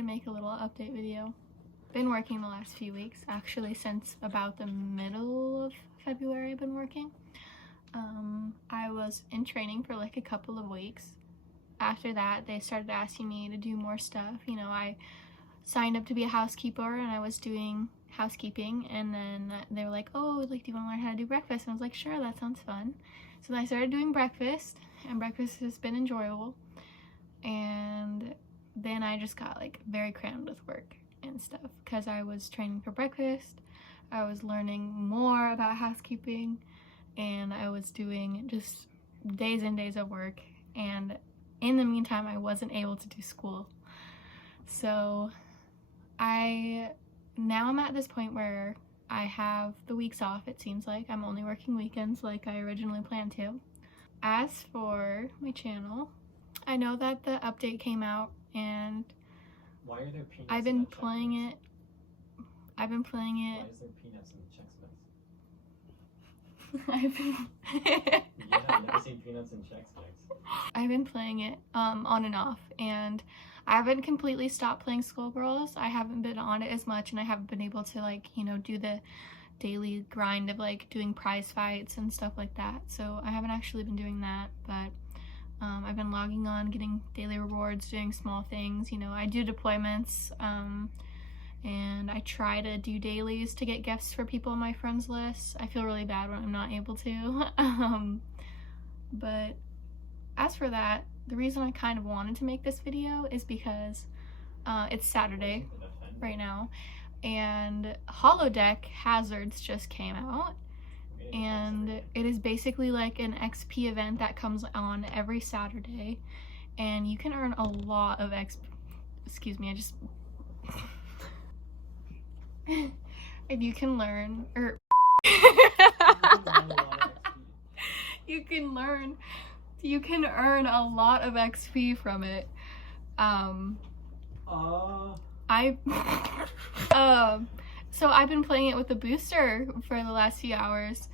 I'd make a little update video. Been working the last few weeks, actually since about the middle of February I've been working. I was in training for like a couple of weeks. After that, they started asking me to do more stuff. You know, I signed up to be a housekeeper and I was doing housekeeping, and then they were like, oh, like, do you want to learn how to do breakfast? And I was like, sure, that sounds fun. So then I started doing breakfast, and breakfast has been enjoyable. And then I just got like very crammed with work and stuff because I was training for breakfast, I was learning more about housekeeping, and I was doing just days and days of work, and in the meantime I wasn't able to do school. So now I'm at this point where I have the weeks off. It seems like I'm only working weekends like I originally planned to. As for my channel, I know that the update came out, and why are there peanuts I've been playing it. Why is there peanuts in Chex Mix? Yeah, I've never seen peanuts in Chex Mix. I've been playing it on and off, and I haven't completely stopped playing Skullgirls. I haven't been on it as much, and I haven't been able to, like, you know, do the daily grind of like doing prize fights and stuff like that. So I haven't actually been doing that, but I've been logging on, getting daily rewards, doing small things. You know, I do deployments, and I try to do dailies to get gifts for people on my friends list. I feel really bad when I'm not able to. But as for that, the reason I kind of wanted to make this video is because it's Saturday right now, and HOLODECK Hazards just came out. And it is basically like an XP event that comes on every Saturday, and you can earn a lot of excuse me, I just and you can learn, or you can earn a lot of XP from it. So I've been playing it with the booster for the last few hours,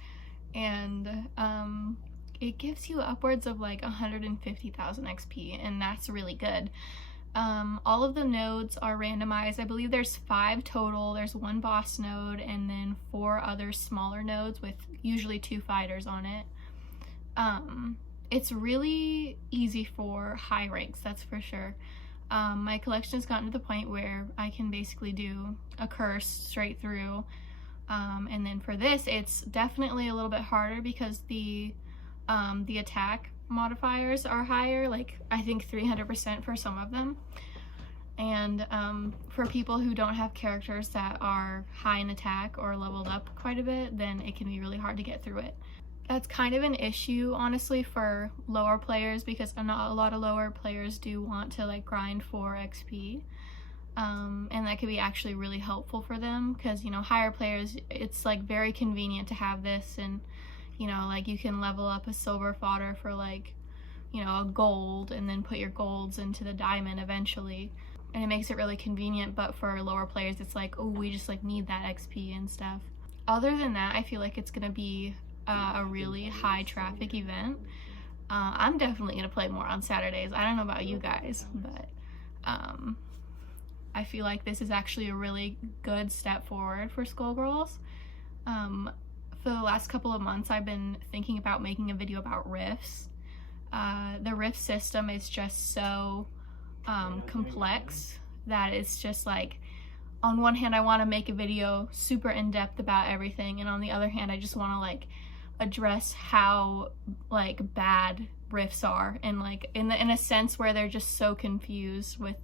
and it gives you upwards of like 150,000 XP, and that's really good. All of the nodes are randomized. I believe there's 5 total. There's 1 boss node and then 4 other smaller nodes with usually 2 fighters on it. It's really easy for high ranks, that's for sure. My collection has gotten to the point where I can basically do a curse straight through, and then for this it's definitely a little bit harder because the attack modifiers are higher, like I think 300% for some of them, and for people who don't have characters that are high in attack or leveled up quite a bit, then it can be really hard to get through it. That's kind of an issue, honestly, for lower players, because not a lot of lower players do want to like grind for XP, and that could be actually really helpful for them, because, you know, higher players, it's like very convenient to have this, and, you know, like you can level up a silver fodder for like, you know, a gold, and then put your golds into the diamond eventually, and it makes it really convenient. But for lower players, it's like, oh, we just like need that XP and stuff. Other than that, I feel like it's gonna be a really high traffic event. I'm definitely gonna play more on Saturdays. I don't know about you guys, but I feel like this is actually a really good step forward for Skullgirls. For the last couple of months, I've been thinking about making a video about rifts. The rift system is just so complex that it's just like, on one hand I want to make a video super in-depth about everything, and on the other hand I just want to like address how like bad rifts are, and like in a sense where they're just so confused with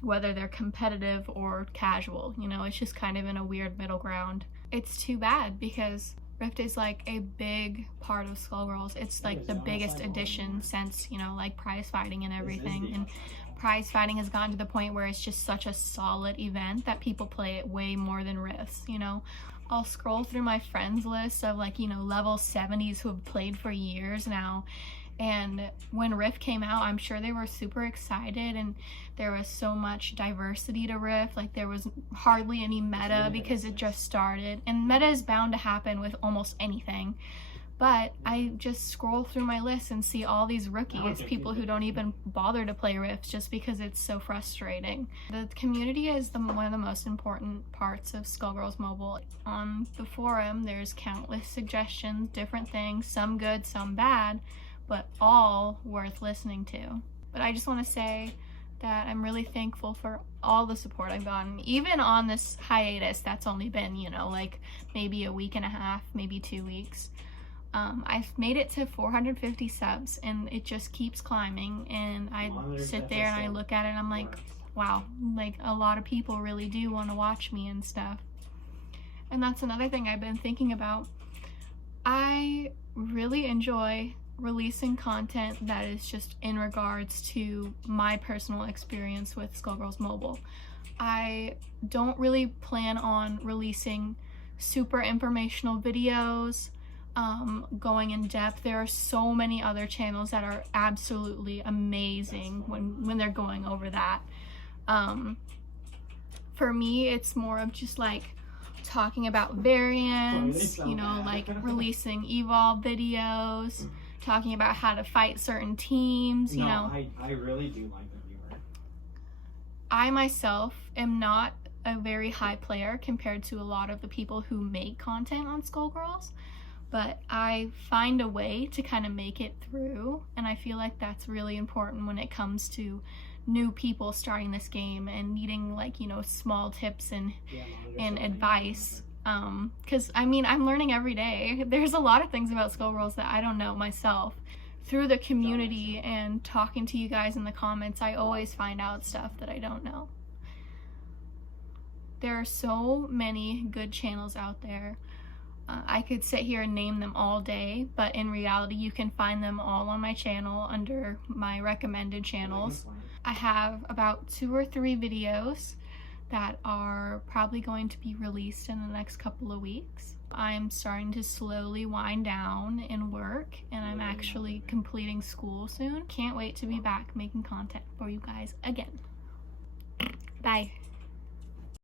whether they're competitive or casual. You know, it's just kind of in a weird middle ground. It's too bad because Rift is like a big part of Skullgirls. It's like the biggest addition since, you know, like prize fighting and everything, and prize fighting has gotten to the point where it's just such a solid event that people play it way more than Rifts, you know. I'll scroll through my friends list of like, you know, level 70s who have played for years now, and when Rift came out, I'm sure they were super excited, and there was so much diversity to Rift. Like, there was hardly any meta because it just started, and meta is bound to happen with almost anything, But I just scroll through my list and see all these rookies, people who don't even bother to play Rifts just because it's so frustrating. The community is one of the most important parts of Skullgirls Mobile. On the forum, there's countless suggestions, different things, some good, some bad, but all worth listening to. But I just want to say that I'm really thankful for all the support I've gotten, even on this hiatus that's only been, you know, like maybe a week and a half, maybe 2 weeks. I've made it to 450 subs and it just keeps climbing, and I sit there and I look at it and I'm like, wow, like a lot of people really do want to watch me and stuff. And that's another thing I've been thinking about. I really enjoy releasing content that is just in regards to my personal experience with Skullgirls Mobile. I don't really plan on releasing super informational videos, going in depth. There are so many other channels that are absolutely amazing when they're going over that. For me, it's more of just like talking about variants, you know, like releasing evolve videos, talking about how to fight certain teams, you know. I really do like the viewer. I myself am not a very high player compared to a lot of the people who make content on Skullgirls, but I find a way to kind of make it through, and I feel like that's really important when it comes to new people starting this game and needing, like, you know, small tips and advice. Because I mean, I'm learning every day. There's a lot of things about Skullgirls that I don't know myself. Through the community and talking to you guys in the comments, I always find out stuff that I don't know. There are so many good channels out there. I could sit here and name them all day, but in reality, you can find them all on my channel under my recommended channels. I have about 2 or 3 videos that are probably going to be released in the next couple of weeks. I'm starting to slowly wind down and work, and I'm actually completing school soon. Can't wait to be back making content for you guys again. Bye.